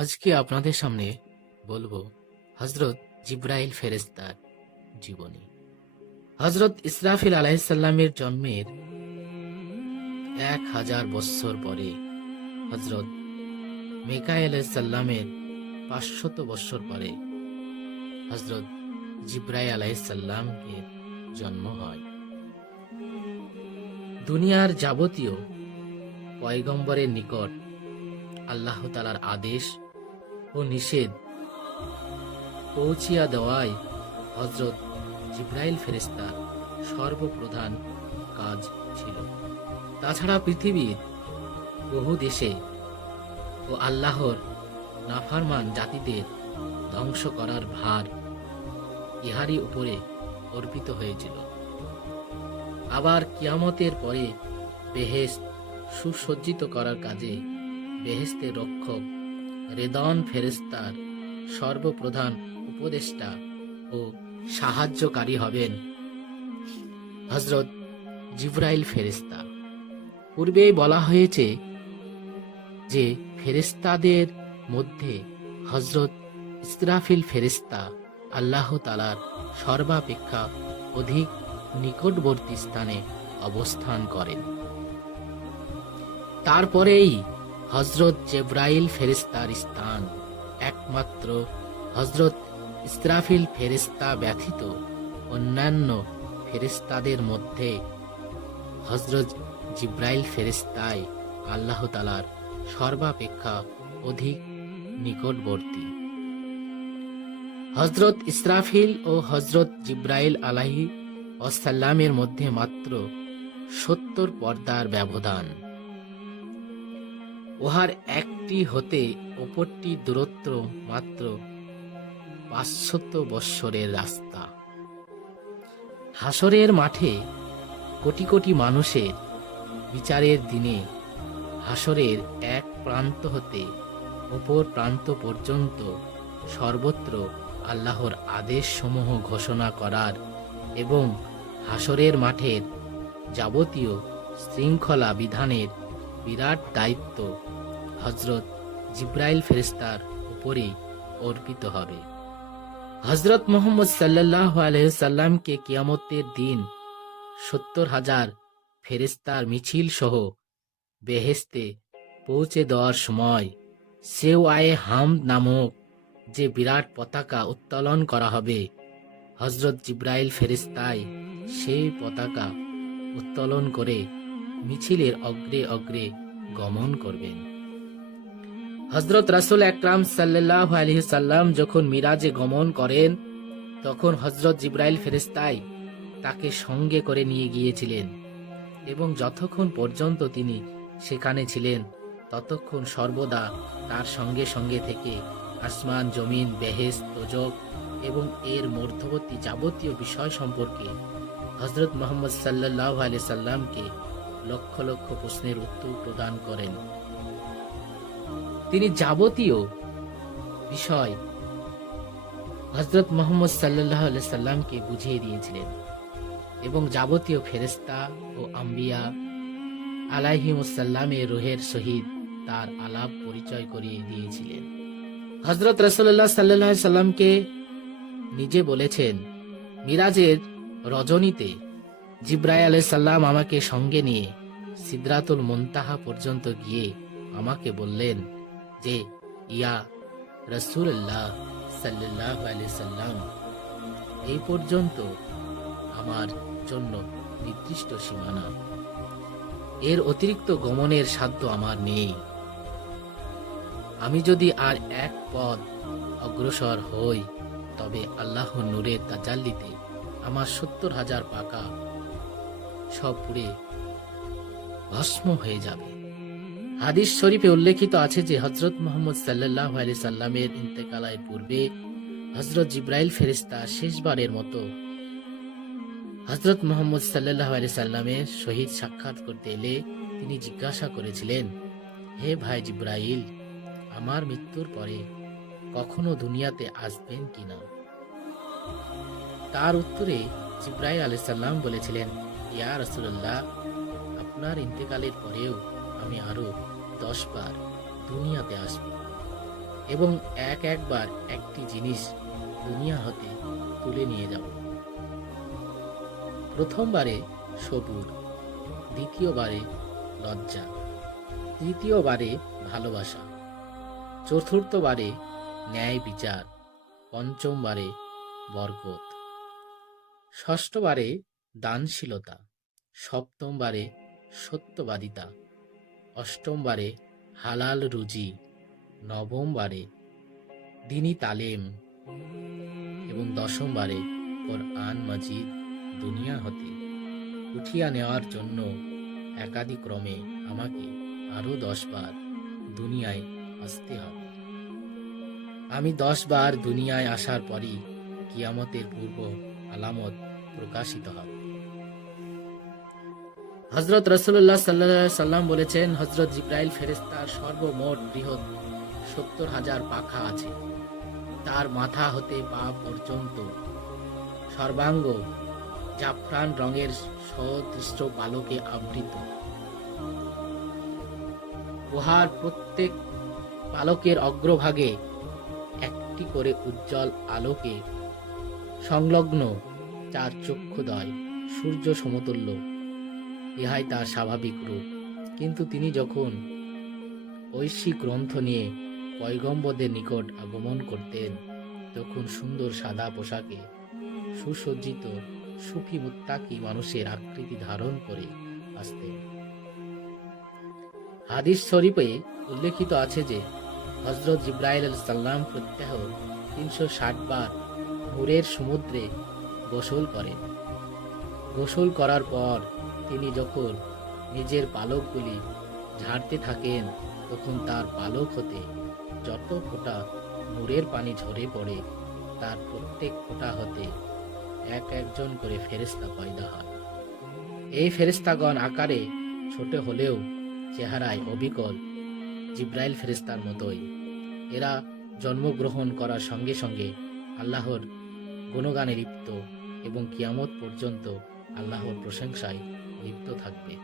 আজকে আপনাদের সামনে বলবো হজরত জিব্রাইল ফেরেশতার জীবনী। হজরত ইসরাফিল আলাইহিসসালামের জন্মের 1000 বৎসর পরে, হজরত মিকাঈল আলাইহিসসালামের 500 বৎসর পরে হজরত জিব্রাইল আলাইহিসসালামের জন্ম হয়। দুনিয়ার যাবতীয় পয়গম্বরের নিকট আল্লাহ তাআলার আদেশ ও নিষেধ পৌঁছিয়া দেওয়াই হজরত জিব্রাইল ফেরেশতার সর্বপ্রধান কাজ ছিল। তাছাড়া পৃথিবীর বহু দেশে ও আল্লাহর নাফরমান জাতিদের ধ্বংস করার ভার ইহারই উপরে অর্পিত হয়েছিল। আবার কিয়ামতের পরে বেহেশত সুসজ্জিত করার কাজে বেহেশতের রক্ষক রেদওয়ান ফেরেশতার সর্বপ্রধান উপদেষ্টা ও সাহায্যকারী হবেন হজরত জিব্রাইল ফেরেশতা। পূর্বেই বলা হয়েছে যে ফেরেশতাদের মধ্যে হজরত ইসরাফিল ফেরেশতা আল্লাহ তাআলার সর্বাপেক্ষা অধিক নিকটবর্তী স্থানে অবস্থান করেন। তারপরেই হজরত জিব্রাইল ফেরেশতার স্থান। একমাত্র হজরত ইসরাফিল ফেরেশতা ব্যতীত অন্যান্য ফেরেশতাদের মধ্যে হজরত জিব্রাইল ফেরেশতাই আল্লাহ তাআলার সর্বাপেক্ষা অধিক নিকটবর্তী। হজরত ইসরাফিল ও হজরত জিব্রাইল আলাইহিসসালামের মধ্যে মাত্র 70 পর্দার ব্যবধান। উহার একটি হতে অপরটি দূরত্ব মাত্র 500 বৎসরের রাস্তা। হাসরের মাঠে কোটি কোটি মানুষের বিচারের দিনে হাসরের এক প্রান্ত হতে অপর প্রান্ত পর্যন্ত সর্বত্র আল্লাহর আদেশ সমূহ ঘোষণা করার এবং হাসরের মাঠের যাবতীয় শৃঙ্খলা বিধানের বিরাট দায়িত্ব হজরত জিব্রাইল ফেরেশতার উপরেই অর্পিত হবে। হজরত মুহাম্মদ সাল্লাল্লাহু আলাইহি সাল্লামকে কিয়ামতের দিন 70,000 ফেরেশতার মিছিল সহ বেহেশতে পৌঁছে দেওয়ার সময় সেওয়ায়ে হামদ নামক যে বিরাট পতাকা উত্তোলন করা হবে, হজরত জিব্রাইল ফেরেশতাই সেই পতাকা উত্তোলন করে মিছিলের অগ্রে অগ্রে গমন করবেন। হজরত রাসূল আকরাম সাল্লাল্লাহু আলাইহি সাল্লাম যখন মিরাজে গমন করেন, তখন হজরত জিব্রাইল ফেরেশতাই তাকে সঙ্গে করে নিয়ে গিয়েছিলেন এবং যতক্ষণ পর্যন্ত তিনি সেখানে ছিলেন ততক্ষণ সর্বদা তার সঙ্গে সঙ্গে থেকে আসমান, জমিন, বেহেশত, দোজখ এবং এর মধ্যবর্তী যাবতীয় বিষয় সম্পর্কে হজরত মুহাম্মদ সাল্লাল্লাহু আলাইহি সাল্লামকে লক্ষ লক্ষ প্রশ্নের উত্তর প্রদান করেন। তিনি যাবতীয় বিষয় হজরত মুহাম্মদ সাল্লাল্লাহু আলাইহি সাল্লামকে বুঝিয়ে দিয়েছিলেন এবং যাবতীয় ফেরেশতা ও আম্বিয়া আলাইহিমুসসালামের রূহের সহিত তার আলাপ পরিচয় করিয়ে দিয়েছিলেন। হজরত রাসূলুল্লাহ সাল্লাল্লাহু আলাইহি সাল্লামকে নিজে বলেছেন, মিরাজের রজনীতে জিব্রাইল আলাইহিস সালাম আমাকে সঙ্গে নিয়ে সিদরাতুল মুনতাহা পর্যন্ত গিয়ে আমাকে বললেন যে, ইয়া রাসূলুল্লাহ সাল্লাল্লাহু আলাইহি সাল্লাম, এই পর্যন্ত আমার জন্য নির্দিষ্ট সীমানা, এর অতিরিক্ত গমনের সাধ্য আমার নেই। আমি যদি আর এক পদ অগ্রসর হই তবে আল্লাহর নূরের তাজাল্লিতে আমার 70,000 পাকা সব পুড়ে ভস্ম হয়ে যাবে। হাদিস শরীফে উল্লেখিত আছে যে হযরত মুহাম্মদ সাল্লাল্লাহু আলাইহি সাল্লামের ইন্তেকালের পূর্বে হযরত জিব্রাইল ফেরেশতা শেষবারের মতো হযরত মুহাম্মদ সাল্লাল্লাহু আলাইহি সাল্লামের সহিত সাক্ষাৎ করতে এলে তিনি জিজ্ঞাসা করেছিলেন, হে ভাই জিব্রাইল, আমার মৃত্যুর পরে কখনো দুনিয়াতে আসবেন কিনা? তার উত্তরে জিব্রাইল আলাইহিস সালাম বলেছিলেন, ইয়া রাসূলুল্লাহ, আপনার ইন্তেকালের পরেও আমি আরো 10 বার দুনিয়াতে আসব। এবং একবার একটি জিনিস দুনিয়া হতে তুলে নিয়ে যাব। প্রথমবারে সবুর, দ্বিতীয়বারে লজ্জা, তৃতীয়বারে ভালোবাসা, চতুর্থবারে ন্যায় বিচার, পঞ্চমবারে বরকত, ষষ্ঠবারে দানশীলতা, সপ্তমবারে সত্যবাদিতা, অষ্টমবারে হালাল রুজি, নবমবারে দিনী তালেম এবং দশমবারে কোরআন মাজিদ দুনিয়া হতে উঠিয়া নেওয়ার জন্য একাদিক্রমে আমাকে আরো 10 বার দুনিয়ায় আসতে হবে। আমি 10 বার দুনিয়ায় আসার পরই কিয়ামতের পূর্ব আলামত প্রকাশিত হবে। হযরত রাসূলুল্লাহ সাল্লাল্লাহু আলাইহি সাল্লাম বলেছেন, হযরত জিবরাইল ফেরেশতার সর্বমোট বৃহৎ 70,000 পাখা আছে। তার মাথা হতে পা পর্যন্ত সর্বাঙ্গ জাফরান রঙের সদৃষ্ট পালকে আবৃত। উহার প্রত্যেক পালকের অগ্রভাগে একটি করে উজ্জ্বল আলোকে সংলগ্ন 4 চক্ষুদ্বয় সূর্য সমতুল্য। ইহাই তার স্বাভাবিক রূপ। কিন্তু তিনি যখন ঐশী গ্রন্থ নিয়ে পয়গম্বরদের নিকট আগমন করতেন, তখন সুন্দর সাদা পোশাকে সুসজ্জিত সুফি মুত্তাকি মানুষের আকৃতি ধারণ করে আসতেন। হাদিস শরীফে উল্লেখিত আছে যে হযরত জিবরাইল আলাইহিস সালাম প্রত্যহ 360 বার নূরের সমুদ্রে গোসল করেন। গোসল করার পর তিনি যখন নিজের পালকগুলি ঝাড়তে থাকেন, তখন তার পালক হতে যত ফোঁটা নূরের পানি ঝরে পড়ে, তার প্রত্যেক ফোঁটা হতে একজন করে ফেরেশতা পয়দা হয়। এই ফেরেশতাগণ আকারে ছোট হলেও চেহারায় অবিকল জিবরাইল ফেরেশতার মতোই। এরা জন্মগ্রহণ করার সঙ্গে সঙ্গে আল্লাহর গুণগানে লিপ্ত এবং কিয়ামত পর্যন্ত আল্লাহর প্রশংসায় লিপ্ত থাকবে।